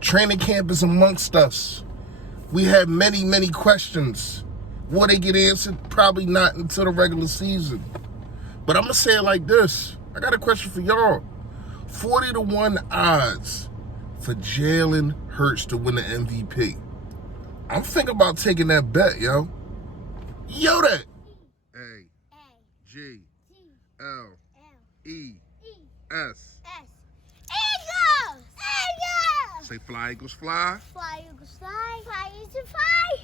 Training camp is amongst us. We have many, many questions. Will they get answered? Probably not until the regular season. But I'm going to say it like this. I got a question for y'all. 40-1 odds for Jalen Hurts to win the MVP. I'm thinking about taking that bet, yo. Yo, that. A-G-L-E-S. Eagles! Eagles! Say fly, Eagles, fly. Fly, Eagles, fly. Fly, Eagles, fly.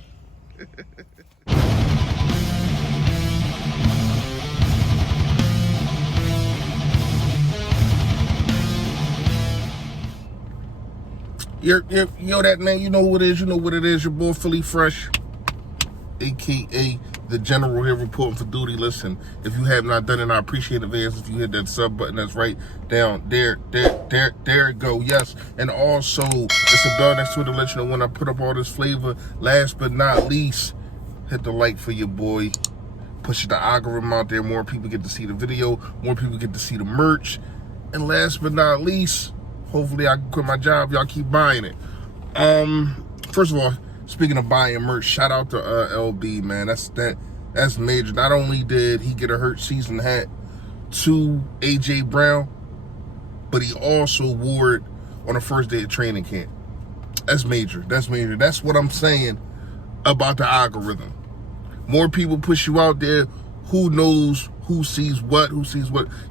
Yo, that man, you know what it is. You know what it is. Your boy, Philly Fresh, a.k.a. the General here reporting for duty. Listen, if you have not done it, I appreciate advance if you hit that sub button that's right down there it go. Yes, and also it's a bell next to it to let you know when I put up all this flavor. Last but not least, hit the like for your boy. Push the algorithm out there. More people get to see the video. More people get to see the merch. And last but not least, hopefully I can quit my job. Y'all keep buying it. First of all, speaking of buying merch, shout out to LB, man. That's major. Not only did he get a Hurt season hat to AJ Brown, but he also wore it on the first day of training camp. That's major. That's major. That's what I'm saying about the algorithm. More people push you out there. Who knows who sees what?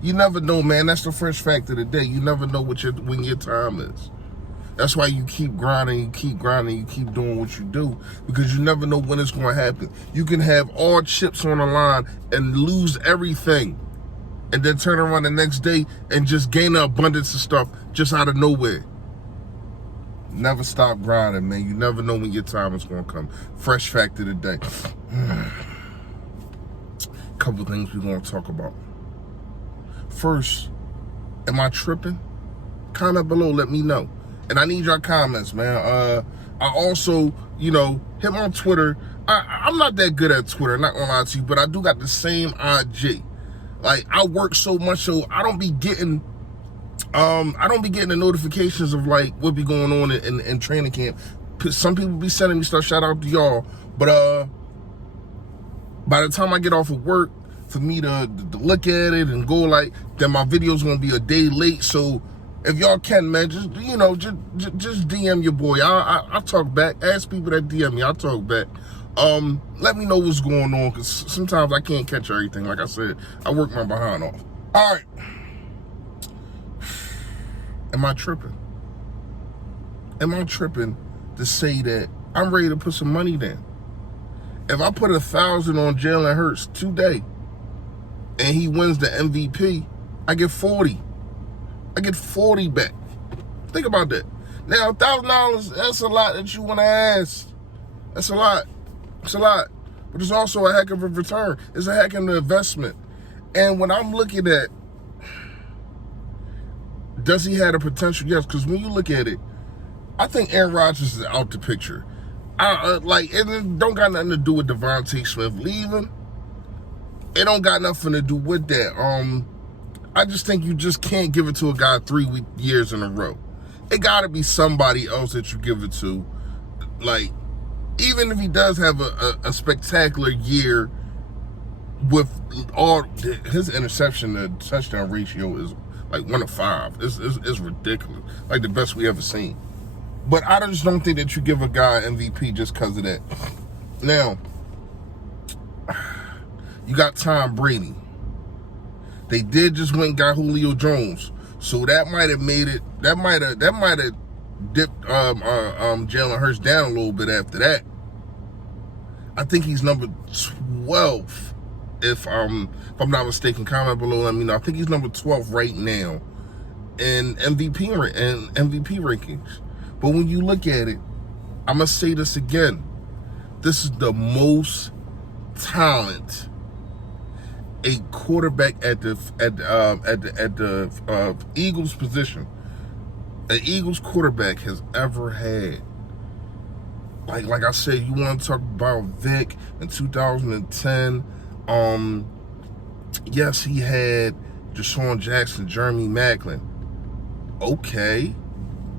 You never know, man. That's the fresh fact of the day. You never know when your time is. That's why you keep grinding, you keep doing what you do, because you never know when it's going to happen. You can have all chips on the line and lose everything, and then turn around the next day and just gain an abundance of stuff just out of nowhere. Never stop grinding, man. You never know when your time is going to come. Fresh fact of the day. Couple things we're going to talk about. First, am I tripping? Comment below, let me know. And I need your comments, man. I also, hit me on Twitter. I'm not that good at Twitter, not gonna lie to you, but I do got the same IG. Like, I work so much, so I don't be getting the notifications of like what be going on in training camp. Some people be sending me stuff. Shout out to y'all. But by the time I get off of work, for me to look at it and go like, then my video's gonna be a day late. So if y'all can, man, just DM your boy. I'll talk back. Ask people that DM me. I'll talk back. Let me know what's going on, because sometimes I can't catch everything. Like I said, I work my behind off. All right. Am I tripping? Am I tripping to say that I'm ready to put some money down? If I put 1,000 on Jalen Hurts today and he wins the MVP, I get 40. I get 40 back. Think about that. Now, $1,000, that's a lot that you want to ask. That's a lot. It's a lot. But it's also a heck of a return. It's a heck of an investment. And when I'm looking at, does he have the potential? Yes, because when you look at it, I think Aaron Rodgers is out the picture. And it don't got nothing to do with Devontae Smith leaving. It don't got nothing to do with that. I just think you just can't give it to a guy 3 years in a row. It got to be somebody else that you give it to. Like, even if he does have a spectacular year with all his interception to touchdown ratio is like 1 to 5. It's ridiculous. Like the best we ever seen. But I just don't think that you give a guy MVP just because of that. Now, you got Tom Brady. They did just went and got Julio Jones, so that might have made it. That might have dipped Jalen Hurts down a little bit after that. I think he's number 12, if I'm not mistaken. Comment below, let me know. I think he's number 12 right now in MVP rankings. But when you look at it, I'm gonna say this again. This is the most talent a quarterback at the Eagles position, an Eagles quarterback has ever had. Like I said, you want to talk about Vic in 2010. Yes, he had Deshaun Jackson, Jeremy Maclin. Okay.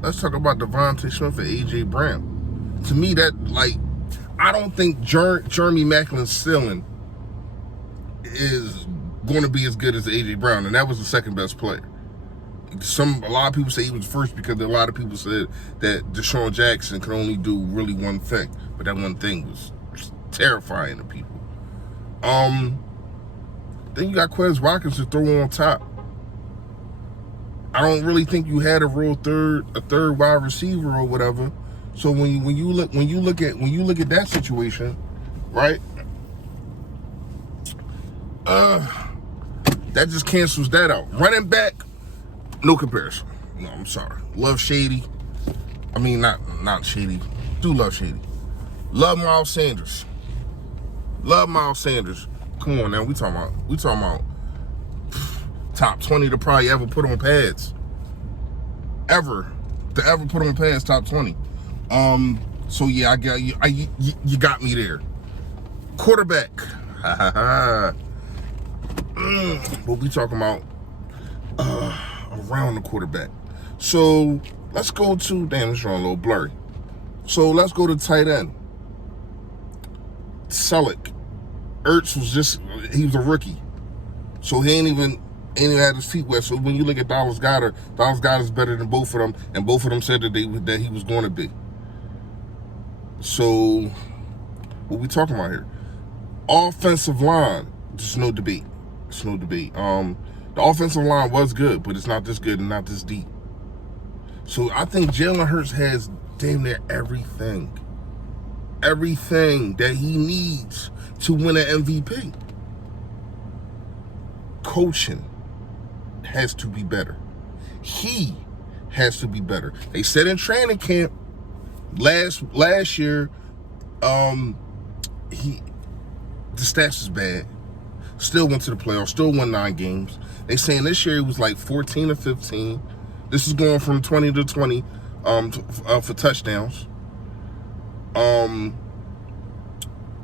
let's talk about Devontae Smith and A.J. Brown. To me, that, like, I don't think Jeremy Maclin's ceiling is going to be as good as A.J. Brown, and that was the second best player. A lot of people say he was first because a lot of people said that Deshaun Jackson could only do really one thing, but that one thing was terrifying to people. Then you got Quez Watkins to throw on top. I don't really think you had a third wide receiver or whatever. So when you look at that situation, right? That just cancels that out. Running back, no comparison. No, I'm sorry. Love Shady. I mean, not Shady. Do love Shady. Love Miles Sanders. Love Miles Sanders. Come on now, we talking about top 20 to probably ever put on pads. To ever put on pads, top 20. So yeah, I got you got me there. Quarterback. What we talking about around the quarterback. So let's go to, damn, it's drawing a little blurry. So let's go to tight end. Selleck. Ertz he was a rookie. So he ain't even had his feet wet. So when you look at Dallas Goedert is better than both of them, and both of them said that he was going to be. So what we talking about here? Offensive line, there's no debate. It's no debate. The offensive line was good, but it's not this good and not this deep. So I think Jalen Hurts has damn near everything that he needs to win an MVP. Coaching has to be better. He has to be better. They said in training camp last year, the stats is bad. Still went to the playoffs. Still won 9 games. They saying this year it was like 14 to 15. This is going from 20 to 20 for touchdowns.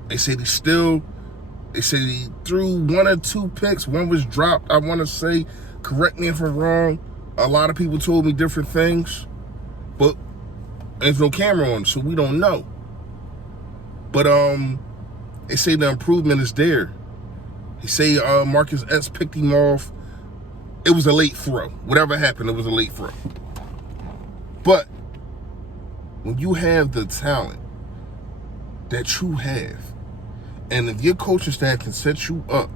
They said he threw 1 or 2 picks. One was dropped. I want to say, correct me if I'm wrong. A lot of people told me different things, but there's no camera on, so we don't know. But they say the improvement is there. They say Marcus S picked him off. It was a late throw. Whatever happened, it was a late throw. But when you have the talent that you have, and if your coaching staff can set you up,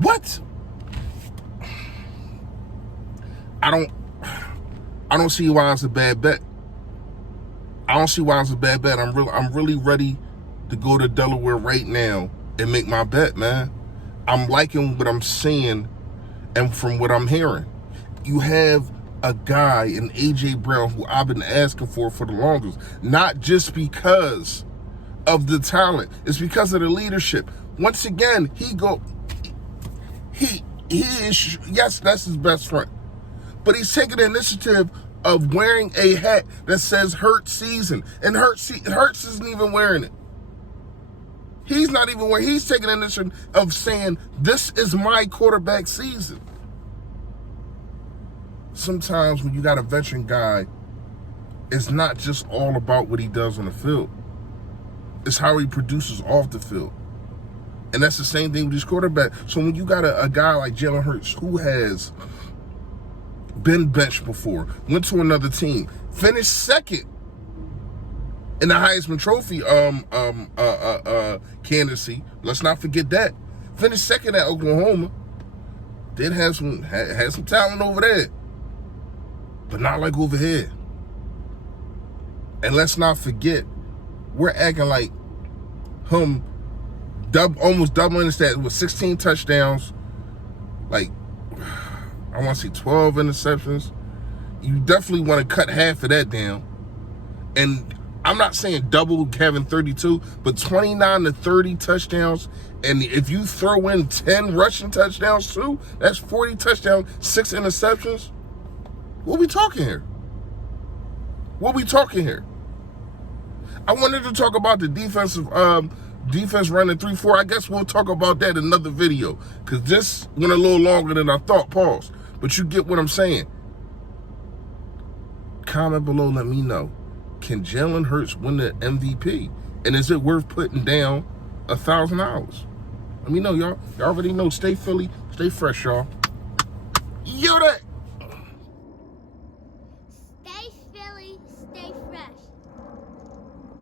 what? I don't see why it's a bad bet. I'm really ready to go to Delaware right now and make my bet, man. I'm liking what I'm seeing and from what I'm hearing. You have a guy in A.J. Brown who I've been asking for the longest, not just because of the talent. It's because of the leadership. Once again, he is, yes, that's his best friend. But he's taking the initiative of wearing a hat that says Hurt Season. And Hurts isn't even wearing it. He's not even wearing, he's taking the initiative of saying, this is my quarterback season. Sometimes when you got a veteran guy, it's not just all about what he does on the field. It's how he produces off the field. And that's the same thing with his quarterback. So when you got a guy like Jalen Hurts who has been benched before, went to another team, finished second in the Heisman Trophy candidacy. Let's not forget that. Finished second at Oklahoma. Did have some talent over there, but not like over here. And let's not forget, we're acting like him almost doubling his stats with 16 touchdowns, like I want to say 12 interceptions. You definitely want to cut half of that down. And I'm not saying double having 32, but 29 to 30 touchdowns. And if you throw in 10 rushing touchdowns too, that's 40 touchdowns, 6 interceptions. What we talking here? I wanted to talk about the defense running 3-4. I guess we'll talk about that in another video, because this went a little longer than I thought. Pause. But you get what I'm saying. comment below. Let me know. Can Jalen Hurts win the MVP? And is it worth putting down $1,000? Let me know, y'all. Y'all already know. Stay Philly. Stay fresh, y'all. Yo, that. Stay Philly, stay fresh.